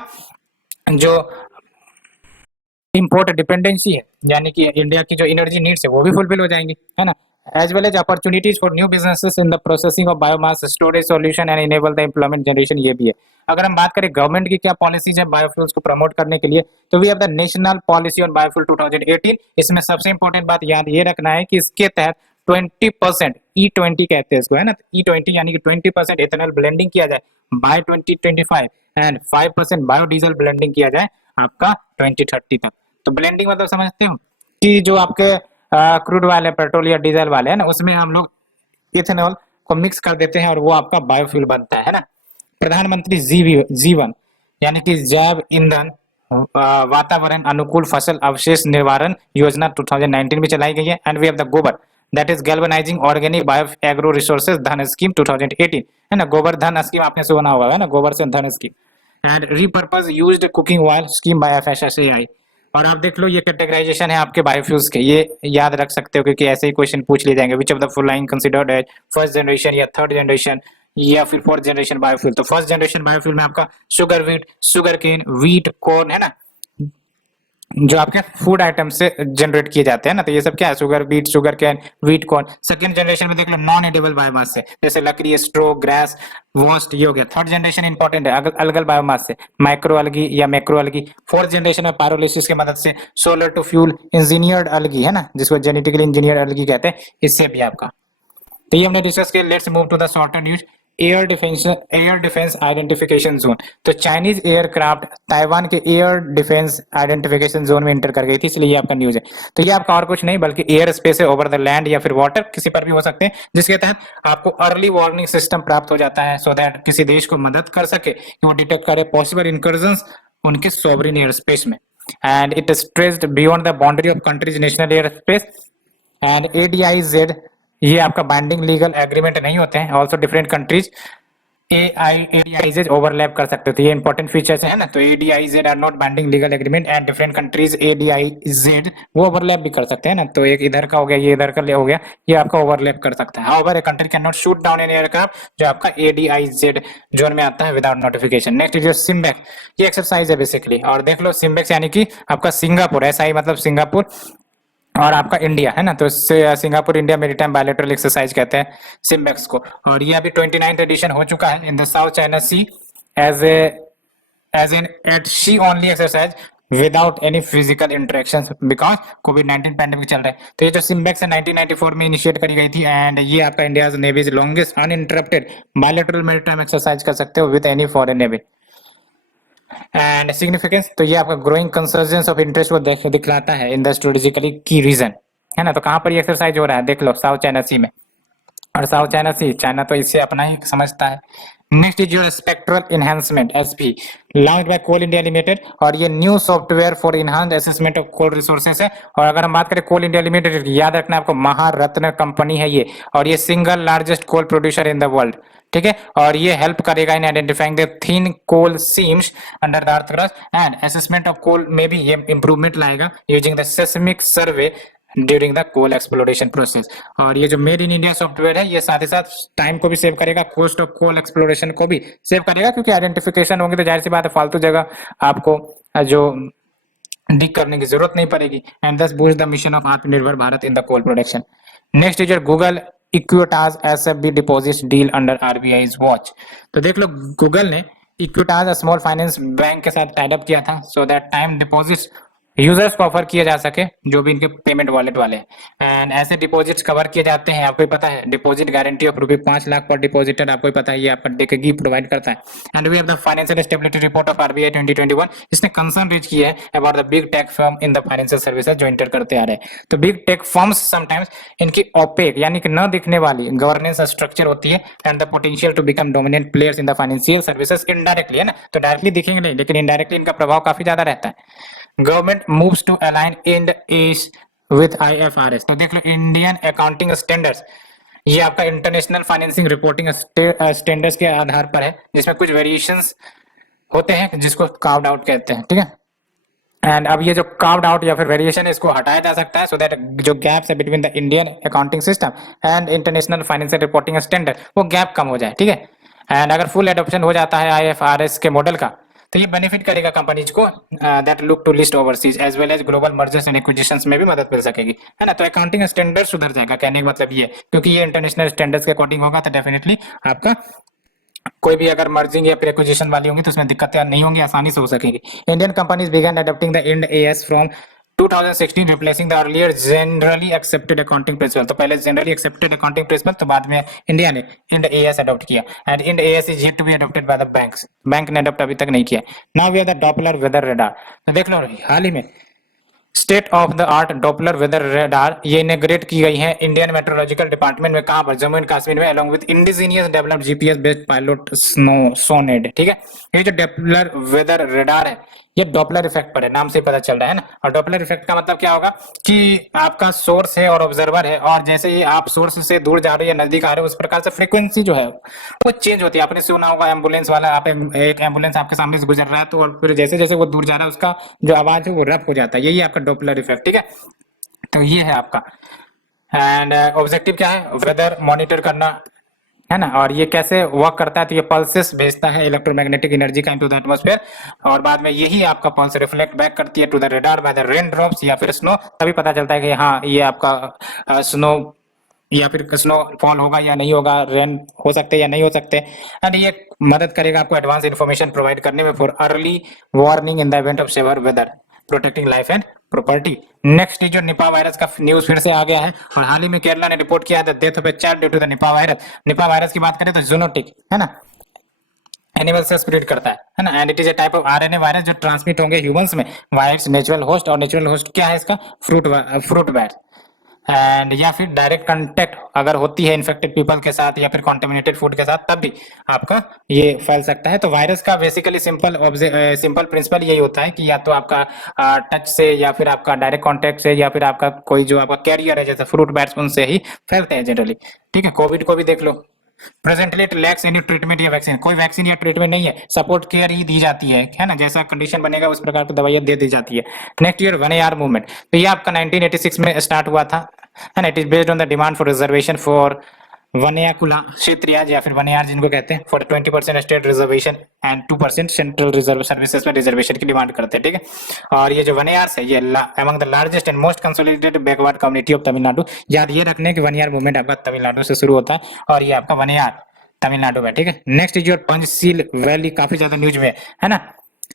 जो इंपोर्ट डिपेंडेंसी है, यानी कि इंडिया की जो एनर्जी नीड्स है वो भी फुलफिल हो जाएंगी, है ना। As well as opportunities for new businesses in the processing of biomass storage solution and enable the employment generation, ये भी है। अगर हम बात करें गवर्नमेंट की क्या पॉलिसीज है बायोफ्यूल्स को प्रमोट करने के लिए, तो we have the national policy on biofuel 2018। इसमें सबसे इंपॉर्टेंट बात याद ये रखना है कि इसके तहत 20% E20 कहते हैं इसको, है ना, E20 यानी कि 20% इथेनॉल ब्लेंडिंग किया जाए बाय 2025, एंड 5% बायोडीजल ब्लेंडिंग किया जाए आपका 2030 तक। तो ब्लेंडिंग मतलब समझते हो कि जो आपके क्रूड वाले पेट्रोल या डीजल वाले है ना, उसमें हम लोग इथेनॉल को मिक्स कर देते हैं और वो आपका बायोफ्यूल बनता है ना। प्रधानमंत्री जीवन यानी कि जैव ईंधन वातावरण अनुकूल फसल अवशेष निवारण योजना 2019 में चलाई गई है। एंड वी हैव द गोबर, that is galvanising organic bio agro resources धन स्कीम 2018, है ना। गोबर धन स्कीम आपने सुना होगा, है ना, गोबर से धन scheme. And repurpose used cooking oil scheme bye FSSAI. और आप देख लो ये कैटेगराइजेशन है आपके बायोफ्यूल्स के, ये याद रख सकते हो क्योंकि ऐसे ही क्वेश्चन पूछ लिए जाएंगे। Which of the following considered as first generation या थर्ड जनरेशन या फिर फोर्थ जनरेशन बायोफ्यूल। तो फर्स्ट जनरेशन बायोफ्यूल में आपका sugar wheat, sugar cane, wheat, corn, है ना, जो आपके फूड आइटम से जनरेट किए जाते हैं ना। तो ये सब क्या है, sugar beet, sugar cane, wheat corn. Second generation में देख लो नॉन एडिबल बायोमास से, जैसे लकड़ी, स्ट्रो, ग्रास, वोस्ट, ये हो गया। थर्ड जनरेशन इंपॉर्टेंट है, अलगल बायोमास से, माइक्रो अलगी या मैक्रो अलगी। फोर्थ जनरेशन में पायरोलिसिस की मदद से सोलर टू फ्यूल इंजीनियर्ड अलगी, है ना, जिसको जेनेटिकली इंजीनियर्ड अलगी कहते हैं, इससे भी आपका। तो ये हमने डिस्कस किया। Let's move to the shorter news. Air defence identification zone. तो चाइनीज एयरक्राफ्ट ताइवान के एयर डिफेंस आइडेंटिफिकेशन जोन में एंटर कर गई थी, इसलिए ये आपका न्यूज है। तो ये आपका और कुछ नहीं बल्कि एयर स्पेस है, ओवर द लैंड या फिर वाटर, किसी पर भी हो सकते हैं, जिसके तहत आपको अर्ली वार्निंग सिस्टम प्राप्त हो जाता है, सो दैट किसी देश को मदद कर सके कि वो डिटेक्ट करे पॉसिबल इंकर्जन्स उनके सॉवरिन एयर स्पेस में। And it is traced beyond the boundary of countries national air space. And ADIZ ये आपका बाइंडिंग लीगल एग्रीमेंट नहीं होते हैं। Also different countries ADIZ overlap कर सकते हो, तो ये इंपॉर्टेंट फीचर्स है ना। तो ADIZ are not binding legal agreement and different countries ADIZ वो ओवरलैप भी कर सकते हैं ना। तो एक इधर का हो गया, ये इधर का हो गया, ये आपका ओवरलैप कर सकता है। However a country can not shoot down any aircraft जो आपका ADIZ जोन में आता है without notification. Next is SIMBEX, ये एक्सरसाइज है बेसिकली। और देख लो सिम्बेक्स यानी कि आपका सिंगापुर, SI मतलब सिंगापुर और आपका इंडिया है ना। तो Singapore India maritime bilateral exercise कहते हैं सिम्बेक्स को। और ये अभी 29th एडिशन हो चुका है in the South China Sea as an at sea only exercise without any physical interaction because कोविड-19 पैंडेमिक चल रहा है। तो ये जो सिम्बेक्स है 1994 में इनिशिएट करी गई थी एंड ये आपका India navy's longest uninterrupted bilateral maritime exercise कर सकते हो with any foreign navy. And significance, तो ये आपका ग्रोइंग कंसर्जेंस ऑफ इंटरेस्ट को दिखलाता है इन द स्ट्रेटेजिकली की रीजन है ना। तो कहां पर ये एक्सरसाइज हो रहा है, देख लो साउथ चाइना सी में। और साउथ चाइना सी, चाइना तो इससे अपना ही समझता है। Next is your spectral enhancement SP launched by Coal India Limited. और ये new software for enhanced assessment of coal resources है। और अगर हम बात करें कोल इंडिया लिमिटेड, याद रखना आपको महारत्न कंपनी है ये, और ये single largest coal producer in the world, ठीक है। और ये हेल्प करेगा in identifying the thin coal seams under the earth crust and assessment of coal में भी ये इंप्रूवमेंट लाएगा using the seismic survey during the coal exploration process. और ये जो मेड इन इंडिया सॉफ्टवेयर है, ये साथ ही साथ टाइम को भी सेव करेगा, कॉस्ट ऑफ कोल एक्सप्लोरेशन को भी सेव करेगा, क्योंकि आइडेंटिफिकेशन होंगे तो जाहिर सी बात है फालतू जगह आपको जो डिग करने की जरूरत नहीं पड़ेगी एंड दस boost the mission of Atmanirbhar Bharat in the coal production. Next is your Google Equitas SFB deposit deal under RBI's watch. तो देख लो गूगल ने इक्विटास स्मॉल फाइनेंस बैंक के साथ टाइड अप किया था so that time deposits users को ऑफर किए जा सके जो भी इनके पेमेंट वॉलेट वाले हैं। एंड ऐसे डिपॉजिट्स कवर किए जाते हैं, आपको पता है डिपॉजिट गारंटी ऑफ ₹5 लाख पर डिपॉजिटर, आपको पता है ये आपका डेकेगी प्रोवाइड करता है। And we have the financial stability report of RBI 2021। इसने कंसर्न रीच किया है about the big tech firm in the financial services जो इंटर करते आ रहे हैं। तो बिग टेक फर्म्स समटाइम्स इनकी ओपेक यानी कि न दिखने वाली गवर्नेंस स्ट्रक्चर होती है and the potential to become dominant players in the financial services indirectly, है ना। तो डायरेक्टली दिखेंगे नहीं लेकिन इनडायरेक्टली इनका प्रभाव काफी ज्यादा रहता है। Government moves to align Ind AS with IFRS। तो देख लो इंडियन अकाउंटिंग स्टैंडर्ड्स, ये आपका इंटरनेशनल फाइनेंसिंग रिपोर्टिंग स्टैंडर्ड्स के आधार पर है, जिसमें कुछ वेरिएशंस होते हैं जिसको कार्व्ड आउट कहते हैं, ठीक है। एंड अब ये जो कार्व्ड आउट या फिर वेरिएशन है इसको हटाया जा सकता है सो दैट जो गैप्स है between the Indian accounting system and international financial reporting standard वो गैप कम हो जाए, ठीक है। एंड अगर फुल एडॉप्शन हो जाता है IFRS के मॉडल का तो ये बेनिफिट करेगा कंपनीज को that look to list overseas as well as global mergers and acquisitions में भी मदद मिल सकेगी, है ना। तो अकाउंटिंग स्टैंडर्ड सुधर जाएगा, कहने का मतलब ये क्योंकि ये इंटरनेशनल स्टैंडर्ड्स के अकॉर्डिंग होगा तो डेफिनेटली आपका कोई भी अगर मर्जिंग या फिर एक्विजिशन वाली होंगी तो उसमें दिक्कतें नहीं होंगी, आसानी से हो सकेगी। Indian companies began adopting the Ind AS फ्रॉम 2016 replacing the earlier generally accepted accounting principle. तो पहले जनरली एक्सेप्टेड अकाउंटिंग प्रिंसिपल, तो बाद में इंडिया ने इंड AS अडॉप्ट किया and Ind AS is yet to be adopted by the banks. Bank ने अडॉप्ट अभी तक नहीं किया। Now we have the Doppler weather radar. तो देख लो हाल ही में state of the art Doppler weather radar ये इनॉग्रेट की गई है इंडियन मेट्रोलॉजिकल डिपार्टमेंट में, कहां पर, जम्मू एंड कश्मीर में, along with indigenous developed GPS based pilot sonde, ठीक है। ये जो डॉपलर वेदर रडार है ये डॉपलर इफेक्ट पर है, नाम से पता चल रहा है ना। और डॉपलर इफेक्ट का मतलब क्या होगा कि आपका सोर्स है और ऑब्जर्वर है, और जैसे ही आप सोर्स से दूर जा रहे हो या नजदीक आ रहे हो उस प्रकार से फ्रीक्वेंसी जो है वो चेंज होती है। आपने सुना होगा एम्बुलेंस वाला, आप एक एम्बुलेंस आपके सामने से गुजर रहा है तो और फिर जैसे जैसे वो दूर जा रहा है उसका जो आवाज है वो रफ हो जाता है, यही आपका डॉपलर इफेक्ट, ठीक है। तो ये है आपका एंड ऑब्जेक्टिव क्या है, वेदर मॉनिटर करना, है ना। और ये कैसे वर्क करता है, तो ये पल्सेस भेजता है इलेक्ट्रोमैग्नेटिक एनर्जी का इनटू द एटमॉस्फेयर और बाद में यही आपका पल्स रिफ्लेक्ट बैक करती है to the radar by the rain drops या फिर स्नो, तभी पता चलता है कि हाँ ये आपका स्नो या फिर स्नो फॉल होगा या नहीं होगा, रेन हो सकते या नहीं हो सकते। एंड ये मदद करेगा आपको एडवांस इन्फॉर्मेशन प्रोवाइड करने में for early warning in the event of severe weather, protecting life and property. Next जो निपा वायरस का न्यूज फिर से आ गया है और हाल ही में केरला ने रिपोर्ट किया है death of a child due to the Nipah virus. Nipah virus की बात करें तो जूनोटिक, है ना, एनिमल से स्प्रेड करता है ना। And it is a type of RNA virus जो ट्रांसमिट होंगे ह्यूमंस में वायरस नेचुरल होस्ट, और नेचुरल होस्ट क्या है इसका, फ्रूट वायरस। एंड या फिर डायरेक्ट कांटेक्ट अगर होती है इन्फेक्टेड पीपल के साथ या फिर कॉन्टेमिनेटेड फूड के साथ तब भी आपका ये फैल सकता है। तो वायरस का बेसिकली सिंपल प्रिंसिपल यही होता है कि या तो आपका टच से या फिर आपका डायरेक्ट कांटेक्ट से या फिर आपका कोई जो आपका कैरियर है जैसे फ्रूट बैट्स उनसे ही फैलते हैं जनरली, ठीक है। कोविड को भी देख लो, presently it lacks any treatment या वैक्सीन, कोई वैक्सीन या ट्रीटमेंट नहीं है, सपोर्ट केयर ही दी जाती है ना, जैसा कंडीशन बनेगा उस प्रकार की दवाइयां दे दी जाती है। नेक्स्ट ईयर वनेयार मूवमेंट, तो ये आपका 1986 में स्टार्ट हुआ था, है ना। It is based on the demand for reservation for Vanniyakula क्षेत्रीय या फिर वनयार जिनको कहते हैं, for 20% state reservation and 2% central reserve services में रिजर्वेशन की डिमांड करते हैं, ठीक है। और ये जो वनयार्स है ये among the largest and most consolidated backward community of Tamil Nadu, याद ये रखने की वनयार मूवमेंट आपका तमिलनाडु से शुरू होता है और ये आपका वनयार तमिलनाडु में, ठीक है। Next is your Panchsheel valley, काफी ज्यादा न्यूज में है ना।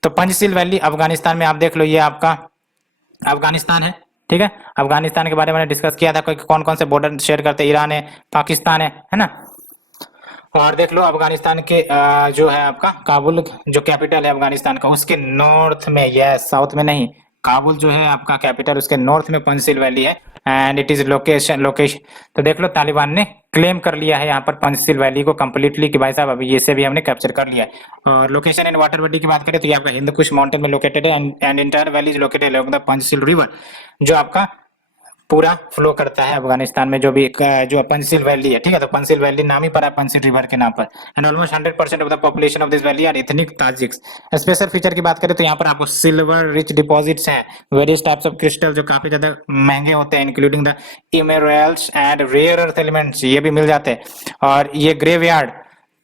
तो पंचशील वैली अफगानिस्तान में, आप देख लो ये आपका अफगानिस्तान है, ठीक है। अफगानिस्तान के बारे में डिस्कस किया था, कौन कौन से बॉर्डर शेयर करते हैं, ईरान है, पाकिस्तान है ना। और देख लो अफगानिस्तान के जो है आपका काबुल जो कैपिटल है अफगानिस्तान का, उसके नॉर्थ में, यस साउथ में नहीं, काबुल जो है आपका कैपिटल उसके नॉर्थ में पंचशील वैली है एंड इट इज लोकेशन। तो देख लो तालिबान ने क्लेम कर लिया है यहाँ पर पंचशील वैली को कंप्लीटली कि भाई साहब अभी ये से भी हमने कैप्चर कर लिया है। और लोकेशन एंड वाटर बॉडी की बात करें तो ये आपका हिंदू कुश माउंटेन में लोकेटेड है and entire valley is located along the Panchsheel river, जो आपका पूरा फ्लो करता है अफगानिस्तान में, जो भी जो पंचशील वैली है, ठीक है। तो पंचशील वैली नाम ही पड़ा है पंचशील रिवर के नाम पर and almost 100% of the population of this valley are ethnic Tajiks. Special feature की बात करें तो यहाँ पर आपको सिल्वर रिच डिपॉजिट्स हैं, वेरियस टाइप्स ऑफ क्रिस्टल जो काफी ज्यादा महंगे होते हैं, including the emeralds and rare earth elements, ये भी मिल जाते हैं। और ये ग्रेवयार्ड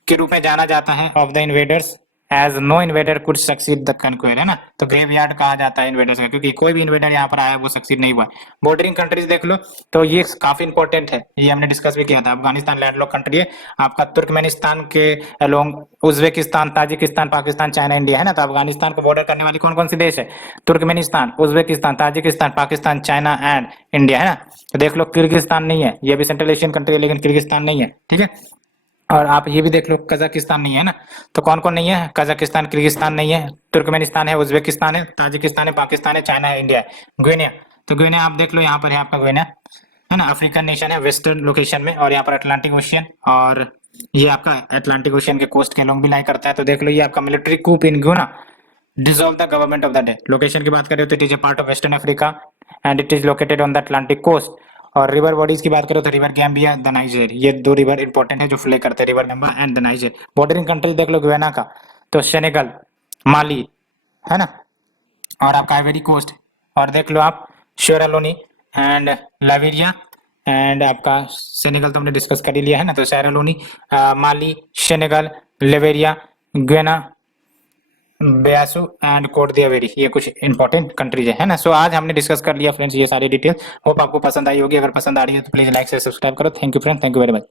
के रूप में जाना जाता है of the invaders, as no invader could succeed the conquer, है ना। तो ग्रेवयार्ड कहा जाता है इन्वेडर्स का, क्योंकि कोई भी इन्वेडर यहाँ पर आया वो सक्सीड नहीं हुआ। बॉर्डरिंग कंट्रीज देख लो, तो ये काफी इंपॉर्टेंट है, ये हमने डिस्कस भी किया था। अफगानिस्तान लैंडलॉक कंट्री है आपका, तुर्कमेनिस्तान के along Uzbekistan, Tajikistan, Pakistan, China, India, है ना। तो अफगानिस्तान को बॉर्डर करने वाली कौन कौन सी देश है, Turkmenistan, Uzbekistan, Tajikistan, Pakistan, China and India, है ना। तो देख लो किर्गिस्तान नहीं है, ये भी सेंट्रल एशियन कंट्री है लेकिन किर्गिस्तान नहीं है, ठीक है। और आप ये भी देख लो कजाकिस्तान नहीं है ना। तो कौन कौन नहीं है, कजाकिस्तान, किर्गिस्तान नहीं है, तुर्कमेनिस्तान है, उज्बेकिस्तान है, ताजिकिस्तान है, पाकिस्तान है, चाइना है, इंडिया है, ग्विनिया। तो ग्विनिया आप देख लो यहाँ पर है आपका ग्विनिया, है ना, अफ्रीकन नेशन है वेस्टर्न लोकेशन में, और यहाँ पर अटलांटिक ओशियन, और ये आपका अटलांटिक ओशियन के कोस्ट के अलोंग भी लाई करता है। तो देख लो ये आपका military coup in Guinea dissolve the government of the day। Location की बात करें तो it is a part of western Africa and it is located on the Atlantic coast. और रिवर बॉडीज की बात करें तो रिवर गैम्बिया, द नाइजर, ये दो रिवर इंपॉर्टेंट है जो फ्ले करते हैं, river Gambia and the Niger. Bordering country देख लो गुयाना का, तो सेनेगल, माली, है ना, और आपका आइवरी कोस्ट, और देख लो आप शेरालोनी एंड लाइबेरिया एंड आपका सेनेगल तो हमने डिस्कस कर ही लिया है ना। तो Sierra Leone, Mali, Senegal, Liberia, Guinea, Bissau and Cote d'Ivoire, ये कुछ इंपॉर्टेंट कंट्रीज है ना। सो आज हमने डिस्कस कर लिया फ्रेंड्स ये सारी डिटेल। होप आपको पसंद आई होगी, अगर पसंद आ रही है तो प्लीज लाइक से सब्सक्राइब करो। Thank you friends, thank you very much.